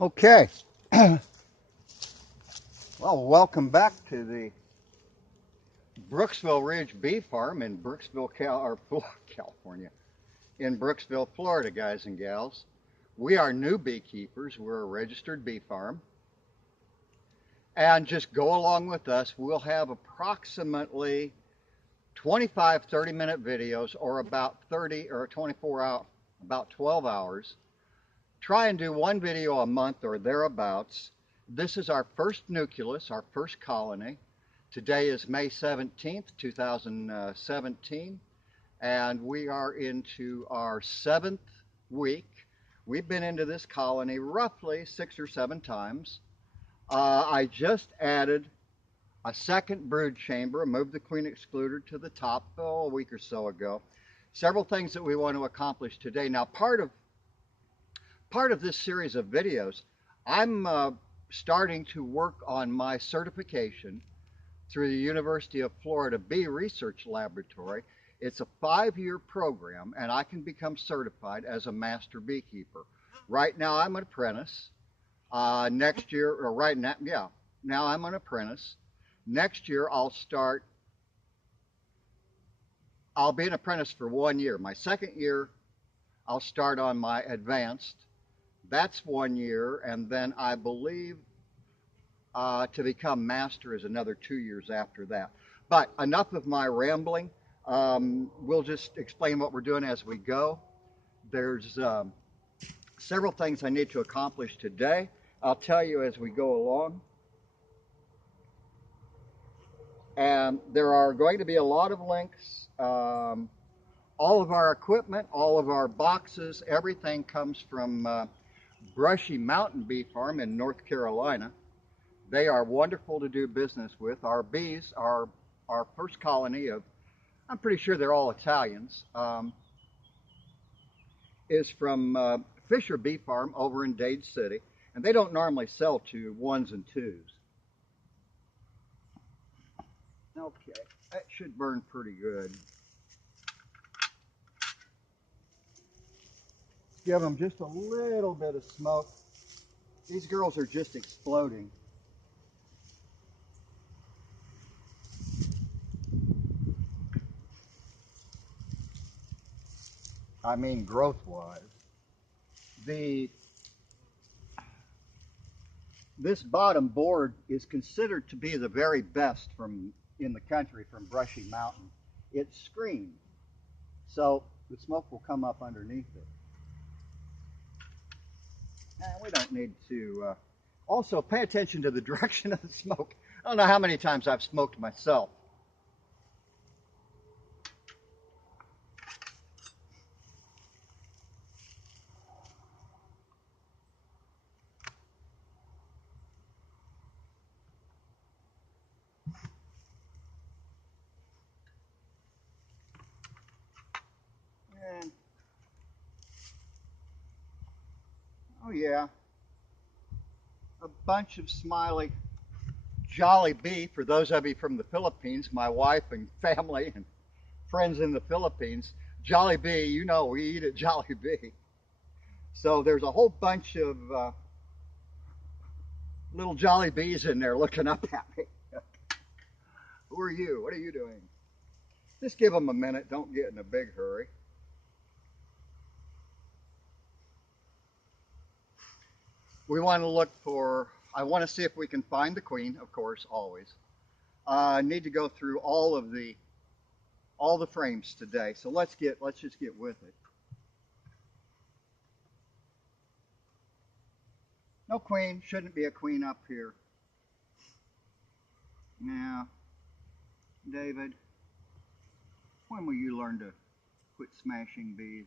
Okay, well, welcome back to the Brooksville Ridge Bee Farm in California, in Brooksville, Florida, guys and gals. We are new beekeepers. We're a registered bee farm. And just go along with us. We'll have approximately 25, 30-minute videos or about 30 or 24 hours, about 12 hours. Try and do one video a month or thereabouts. This is our first nucleus, our first colony. Today is May 17th, 2017, and we are into our 7th week. We've been into this colony roughly 6 or 7 times. I just added a second brood chamber, moved the queen excluder to the top a week or so ago. Several things that we want to accomplish today. Now, part of this series of videos, I'm starting to work on my certification through the University of Florida Bee Research Laboratory. It's a 5-year program, and I can become certified as a master beekeeper. Right now, I'm an apprentice. Next year, or right now, yeah, now I'm an apprentice. Next year, I'll be an apprentice for 1 year. My second year, I'll start on my advanced. That's 1 year, and then I believe to become master is another 2 years after that. But enough of my rambling. We'll just explain what we're doing as we go. There's several things I need to accomplish today. I'll tell you as we go along. And there are going to be a lot of links. All of our equipment, all of our boxes, everything comes from Brushy Mountain Bee Farm in North Carolina. They are wonderful to do business with. Our bees are our first colony of, I'm pretty sure they're all Italians, is from Fisher Bee Farm over in Dade City. And they don't normally sell to ones and twos. Okay, that should burn pretty good. Give them just a little bit of smoke. These girls are just exploding. I mean, growth-wise. This bottom board is considered to be the very best in the country from Brushy Mountain. It's screened, so the smoke will come up underneath it. And we don't need to. Also, pay attention to the direction of the smoke. I don't know how many times I've smoked myself. And, oh yeah, a bunch of smiley, jolly bee. For those of you from the Philippines, my wife and family and friends in the Philippines, Jolly Bee, you know we eat at Jolly Bee. So there's a whole bunch of little Jolly Bees in there looking up at me. Who are you? What are you doing? Just give them a minute. Don't get in a big hurry. We want to look for, I want to see if we can find the queen, of course, always. Need to go through all the frames today. So let's just get with it. No queen, shouldn't be a queen up here. Now, David, when will you learn to quit smashing bees?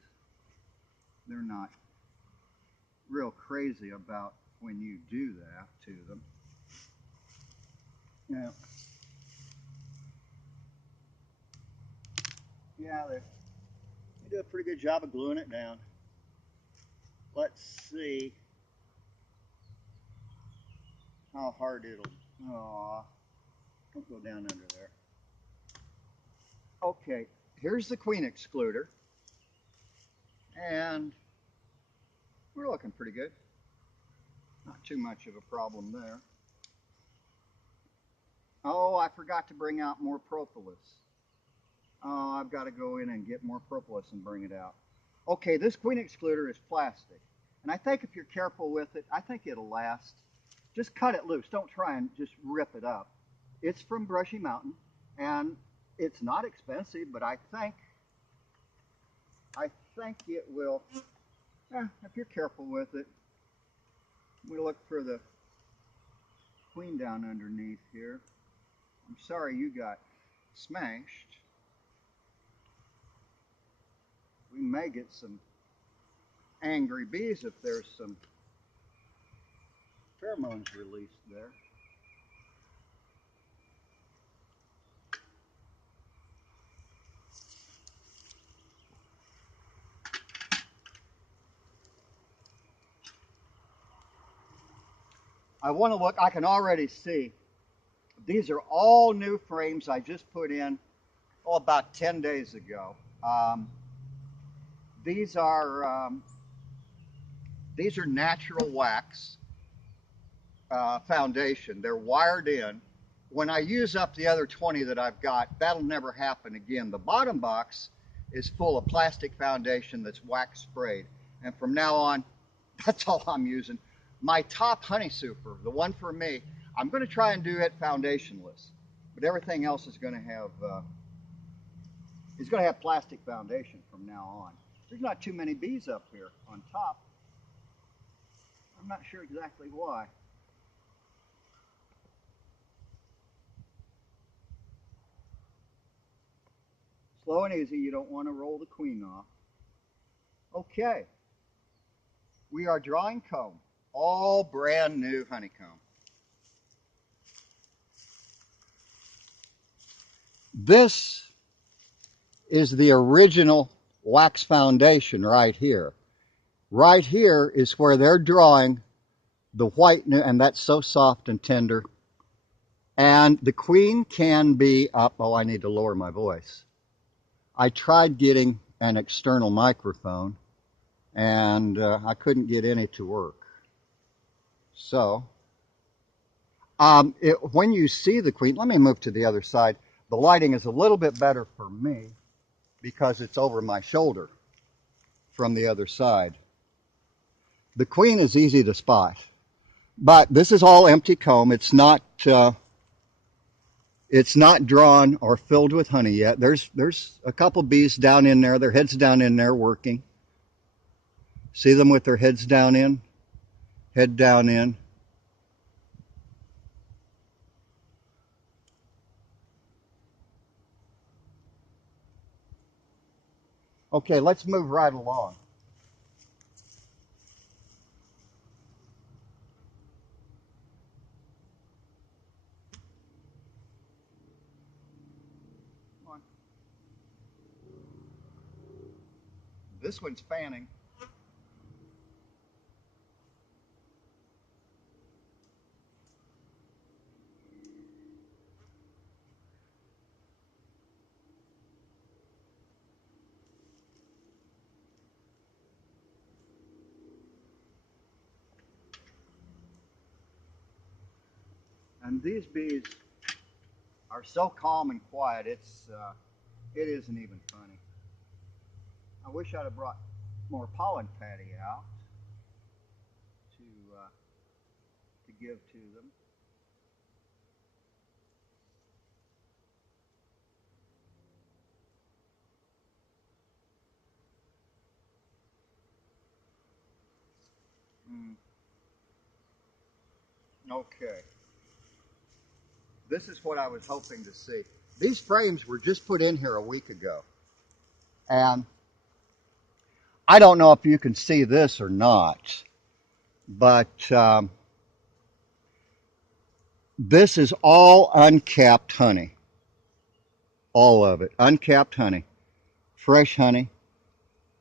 They're not real crazy about when you do that to them. Yeah. Yeah, they do a pretty good job of gluing it down. Let's see how hard it'll. Aw, don't go down under there. Okay, here's the queen excluder, and we're looking pretty good. Not too much of a problem there. Oh, I forgot to bring out more propolis. Oh, I've got to go in and get more propolis and bring it out. Okay, this queen excluder is plastic. And I think if you're careful with it, I think it'll last. Just cut it loose. Don't try and just rip it up. It's from Brushy Mountain, and it's not expensive, but I think it will, if you're careful with it. We look for the queen down underneath here. I'm sorry you got smashed. We may get some angry bees if there's some pheromones released there. I want to look, I can already see, these are all new frames I just put in, about 10 days ago. These are natural wax foundation. They're wired in. When I use up the other 20 that I've got, that'll never happen again. The bottom box is full of plastic foundation that's wax sprayed. And from now on, that's all I'm using. My top honey super, the one for me, I'm going to try and do it foundationless. But everything else is going to have plastic foundation from now on. There's not too many bees up here on top. I'm not sure exactly why. Slow and easy, you don't want to roll the queen off. Okay, we are drawing comb, all brand new honeycomb. This is the original wax foundation right here. Right here is where they're drawing the white, and that's so soft and tender. And the queen can be up, oh, I need to lower my voice. I tried getting an external microphone, and I couldn't get any to work. So, when you see the queen, let me move to the other side. The lighting is a little bit better for me because it's over my shoulder from the other side. The queen is easy to spot, but this is all empty comb. It's not drawn or filled with honey yet. There's a couple bees down in there, their heads down in there working. See them with their heads down in, head down in. Okay, let's move right along. Come on. This one's fanning. And these bees are so calm and quiet, it isn't even funny. I wish I'd have brought more pollen patty out to give to them. Okay. This is what I was hoping to see. These frames were just put in here a week ago. And I don't know if you can see this or not, but this is all uncapped honey. All of it. Uncapped honey. Fresh honey.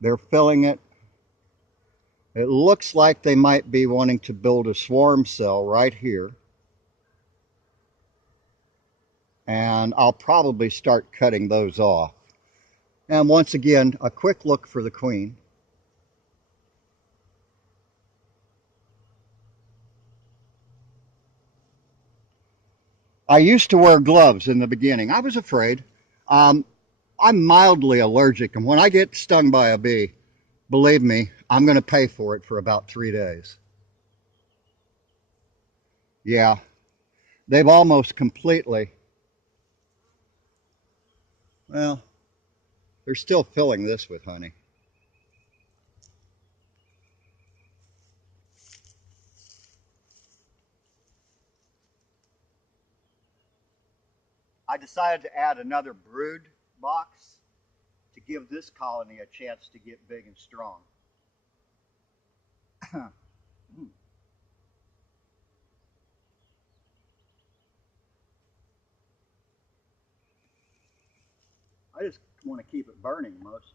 They're filling it. It looks like they might be wanting to build a swarm cell right here. And I'll probably start cutting those off. And once again, a quick look for the queen. I used to wear gloves in the beginning. I was afraid. Um, I'm mildly allergic, and when I get stung by a bee, believe me, I'm going to pay for it for about 3 days. Yeah, they've almost completely, well, they're still filling this with honey. I decided to add another brood box to give this colony a chance to get big and strong. I just want to keep it burning mostly.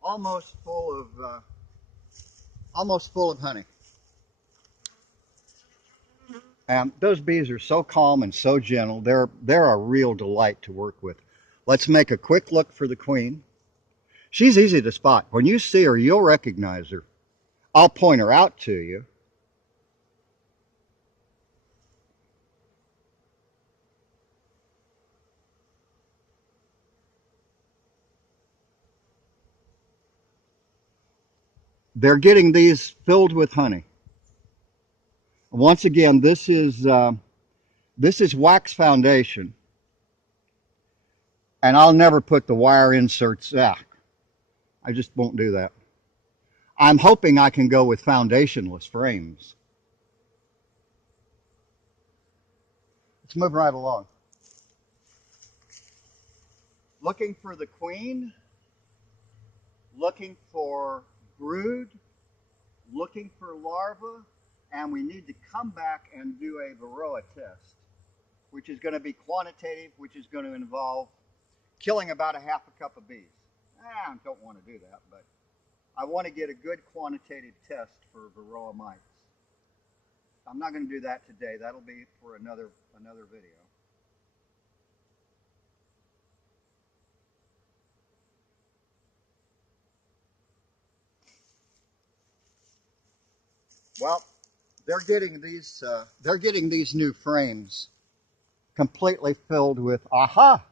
Almost full of, almost full of honey. Those bees are so calm and so gentle. They're a real delight to work with. Let's make a quick look for the queen. She's easy to spot. When you see her, you'll recognize her. I'll point her out to you. They're getting these filled with honey. Once again, this is wax foundation, and I'll never put the wire inserts. I just won't do that. I'm hoping I can go with foundationless frames. Let's move right along. Looking for the queen, looking for brood, looking for larvae, and we need to come back and do a Varroa test, which is going to be quantitative, which is going to involve killing about a half a cup of bees. I don't want to do that, but I want to get a good quantitative test for Varroa mites. I'm not going to do that today. That'll be for another video. Well, they're getting these new frames completely filled with aha.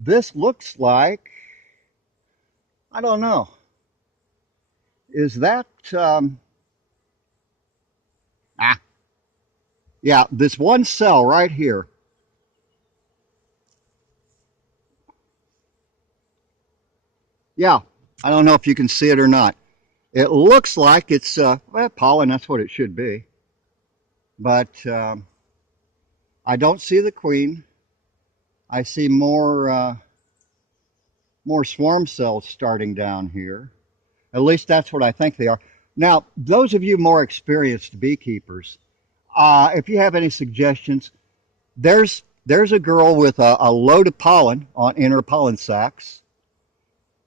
This looks like, I don't know. Is that ah yeah, this one cell right here. Yeah, I don't know if you can see it or not. It looks like it's well, pollen. That's what it should be. But I don't see the queen. I see more swarm cells starting down here. At least that's what I think they are. Now, those of you more experienced beekeepers, if you have any suggestions, there's a girl with a load of pollen in her pollen sacs,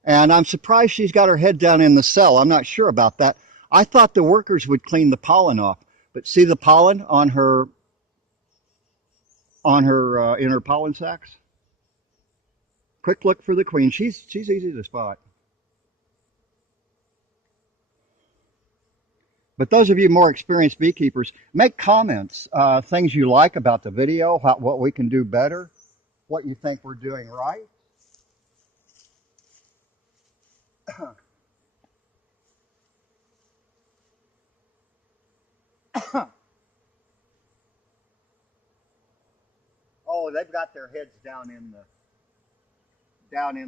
and I'm surprised she's got her head down in the cell. I'm not sure about that. I thought the workers would clean the pollen off, but see the pollen on her in her pollen sacs. Quick look for the queen. She's easy to spot. But those of you more experienced beekeepers, make comments, things you like about the video, what we can do better, what you think we're doing right. Oh, they've got their heads down in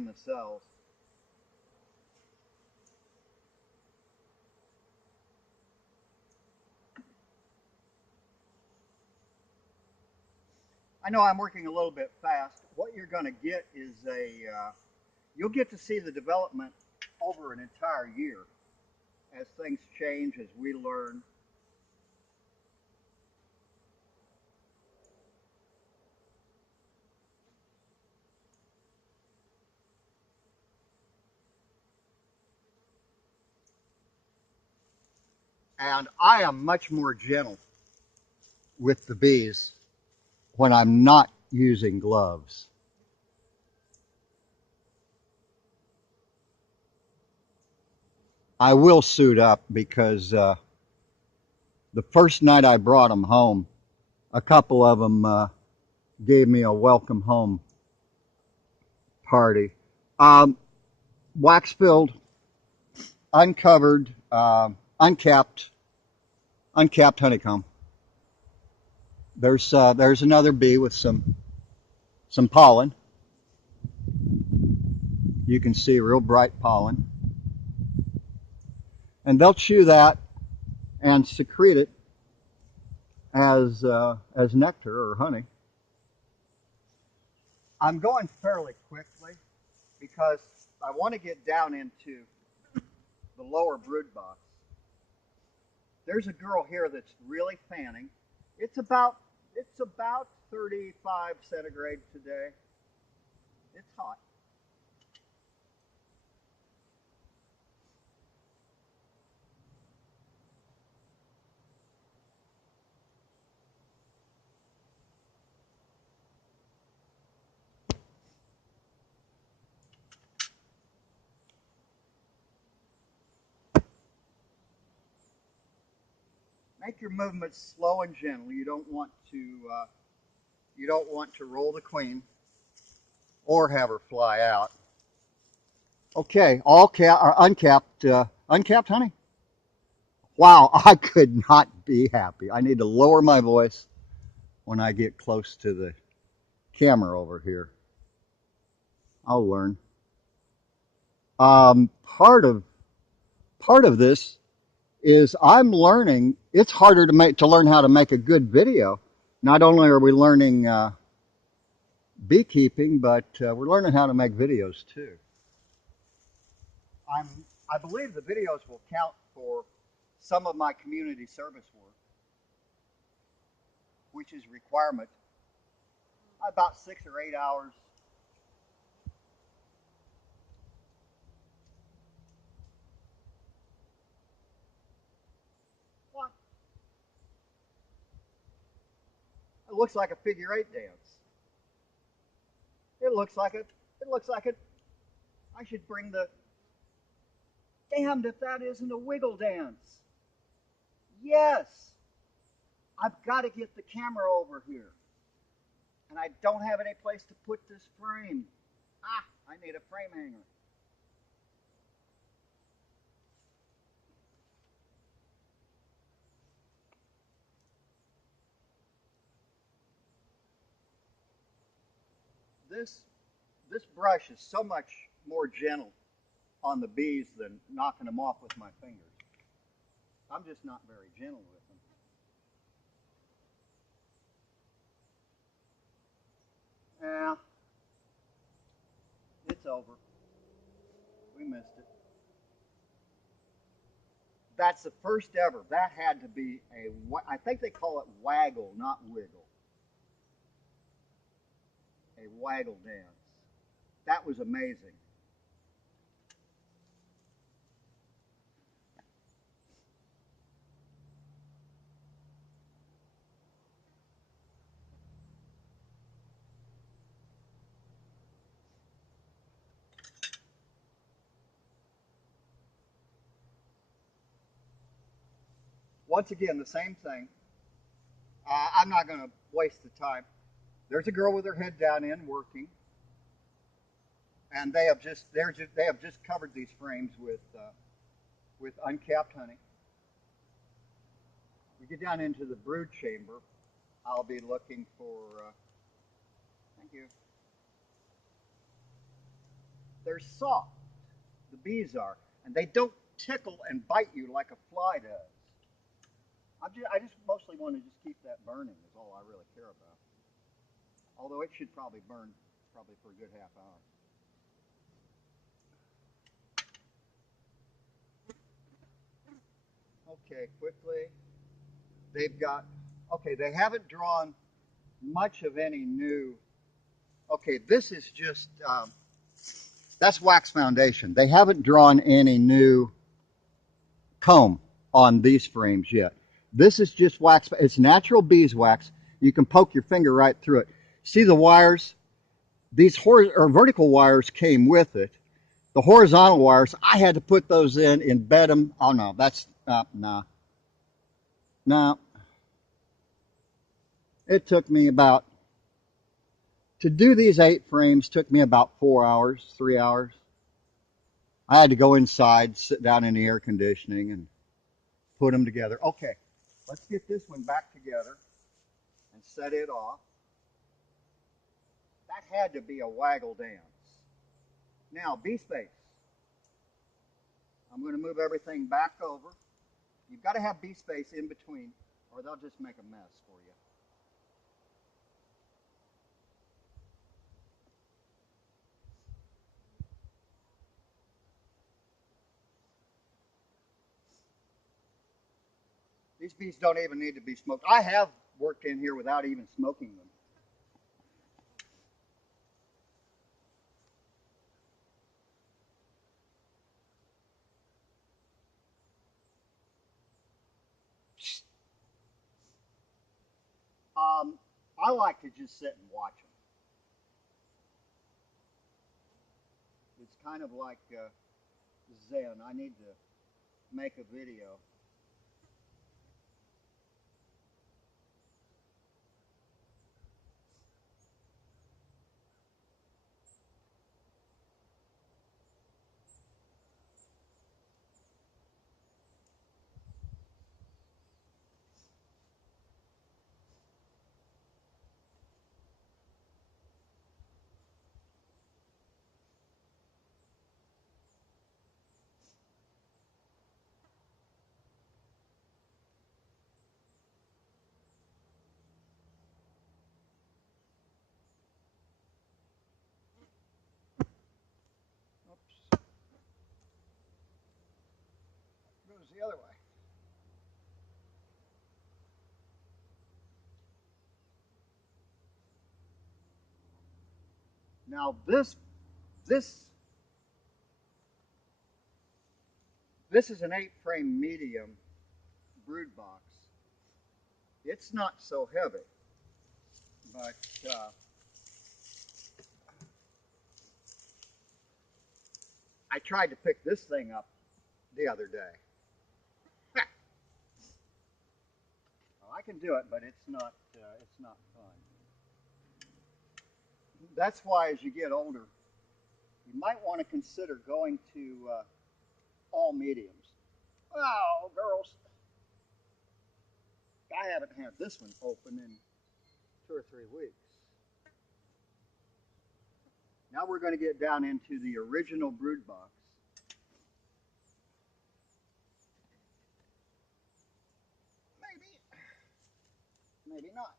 the cells. I know I'm working a little bit fast. What you're going to get is you'll get to see the development over an entire year as things change, as we learn. And I am much more gentle with the bees when I'm not using gloves. I will suit up because the first night I brought them home, a couple of them gave me a welcome home party. Um, Wax filled, uncovered, uncapped honeycomb. There's another bee with some pollen. You can see real bright pollen, and they'll chew that and secrete it as nectar or honey. I'm going fairly quickly because I want to get down into the lower brood box. There's a girl here that's really fanning. It's about 35 centigrade today. It's hot. Make your movements slow and gentle. You don't want to roll the queen or have her fly out. Okay, uncapped honey. Wow, I could not be happy. I need to lower my voice when I get close to the camera over here. I'll learn. Um, part of part of this is I'm learning. It's harder to learn how to make a good video. Not only are we learning beekeeping, but we're learning how to make videos too. I'm I believe the videos will count for some of my community service work, which is requirement about 6 or 8 hours. What? It looks like a figure-8 dance. It looks like it. It looks like it. I should bring the. Damned if that isn't a wiggle dance. Yes, I've got to get the camera over here, and I don't have any place to put this frame. Ah, I need a frame hanger. This this brush is so much more gentle on the bees than knocking them off with my fingers. I'm just not very gentle with them. Yeah, it's over. We missed it. That's the first ever. That had to be I think they call it waggle, not wiggle. A waggle dance. That was amazing. Once again, the same thing. I'm not going to waste the time. There's a girl with her head down in working, and they have just covered these frames with uncapped honey. We get down into the brood chamber. I'll be looking for. Thank you. They're soft. The bees are, and they don't tickle and bite you like a fly does. I just mostly want to just keep that burning is all I really care about. Although it should probably burn probably for a good half hour. Okay, quickly. They've got, okay, they haven't drawn much of any new. Okay, this is just, that's wax foundation. They haven't drawn any new comb. on these frames yet. This is just wax. It's natural beeswax. You can poke your finger right through it. See the wires? These vertical wires came with it. The horizontal wires, I had to put those in, embed them. Oh no, that's no. No, it took me about to do these 8 frames. Took me about 4 hours, 3 hours. I had to go inside, sit down in the air conditioning, and put them together. Okay, let's get this one back together and set it off. That had to be a waggle dance. Now, B-space. I'm going to move everything back over. You've got to have B-space in between, or they'll just make a mess for you. These bees don't even need to be smoked. I have worked in here without even smoking them. I like to just sit and watch them. It's kind of like Zen. I need to make a video. Oops, goes the other way. Now this this is an 8 frame medium brood box. It's not so heavy, but I tried to pick this thing up the other day. Well, I can do it, but it's not fun. That's why as you get older, you might want to consider going to all mediums. Oh, girls, I haven't had this one open in 2 or 3 weeks. Now we're going to get down into the original brood box. Maybe, maybe not.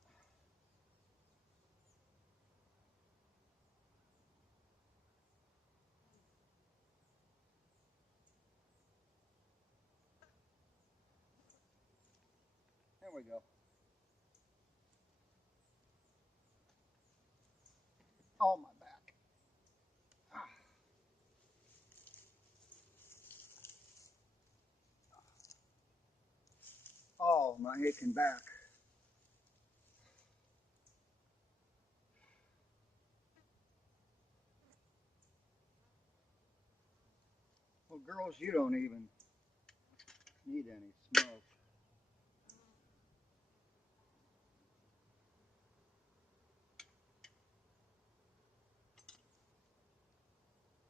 There we go. Oh, my back. Oh, my aching back. Well, girls, you don't even need any smoke.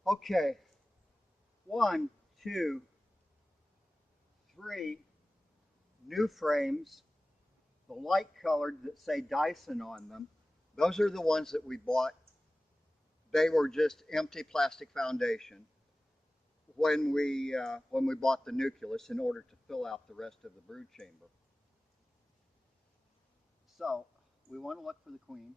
Okay, 1, 2, 3 new frames, the light colored that say Dyson on them. Those are the ones that we bought. They were just empty plastic foundation when we bought the nucleus in order to fill out the rest of the brood chamber. So we want to look for the queen.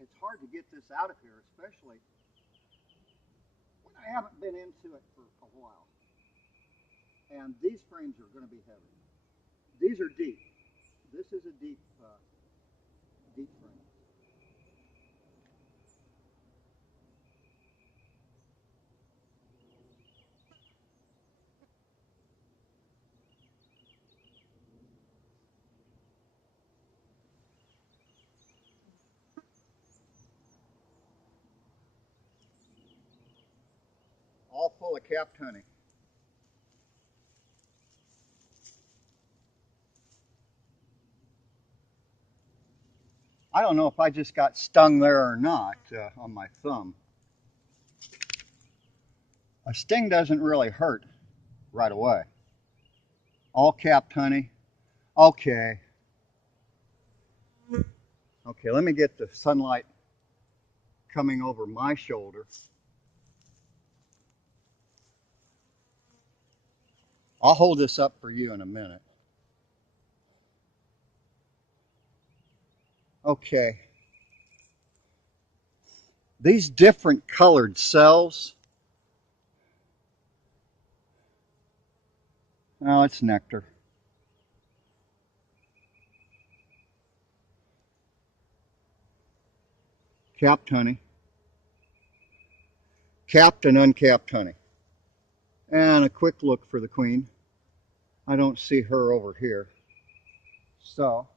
it's hard to get this out of here, especially when I haven't been into it for a while. And these frames are going to be heavy. These are deep. This is a deep frame. All full of capped honey. I don't know if I just got stung there or not on my thumb. A sting doesn't really hurt right away. All capped honey. Okay. Okay, let me get the sunlight coming over my shoulder. I'll hold this up for you in a minute. Okay. These different colored cells. Oh, it's nectar. Capped honey. Capped and uncapped honey. And a quick look for the queen. I don't see her over here. So,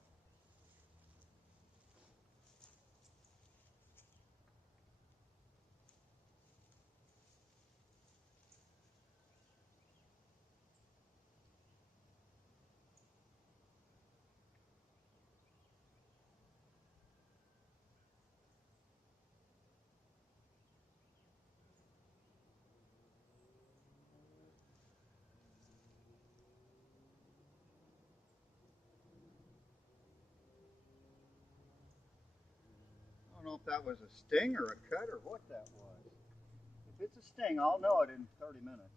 I don't know if that was a sting or a cut or what that was. If it's a sting, I'll know it in 30 minutes.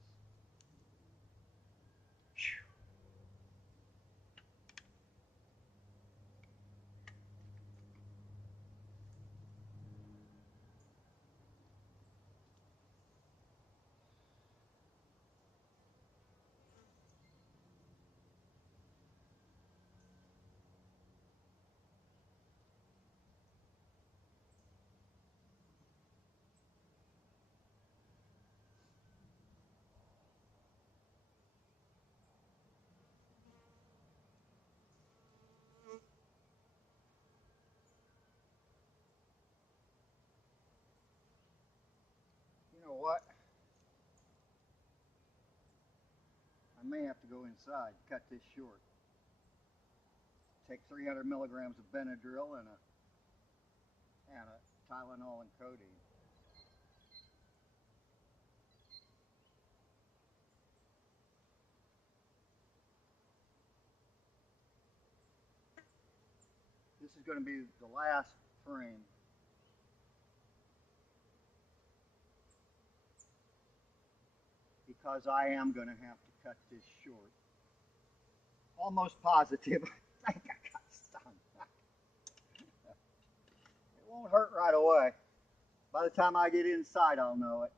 You know what? I may have to go inside, cut this short. Take 300 milligrams of Benadryl and a Tylenol and codeine. This is going to be the last frame. Because I am going to have to cut this short. Almost positive. I think I got stung. It won't hurt right away. By the time I get inside, I'll know it.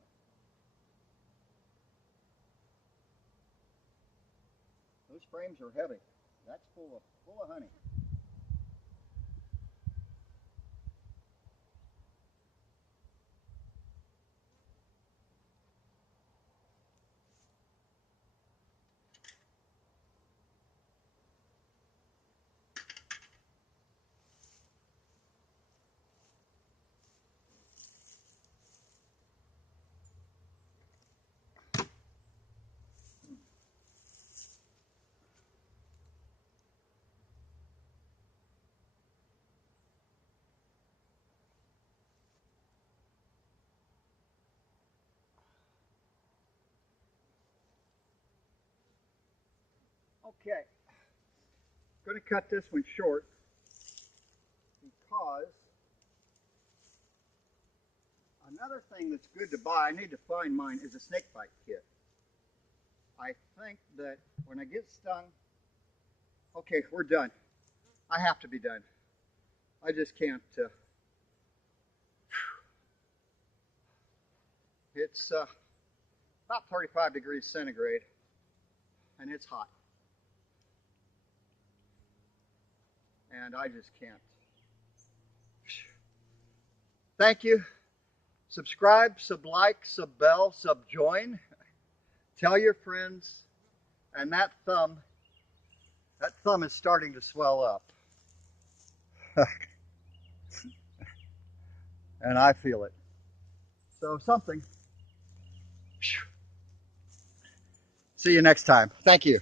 Those frames are heavy. That's full of honey. Okay, I'm going to cut this one short because another thing that's good to buy, I need to find mine, is a snake bite kit. I think that when I get stung, okay, we're done. I have to be done. I just can't It's about 35 degrees centigrade, and it's hot. And I just can't. Thank you. Subscribe, sub-like, sub-bell, sub-join. Tell your friends. And that thumb is starting to swell up. And I feel it. So something. See you next time. Thank you.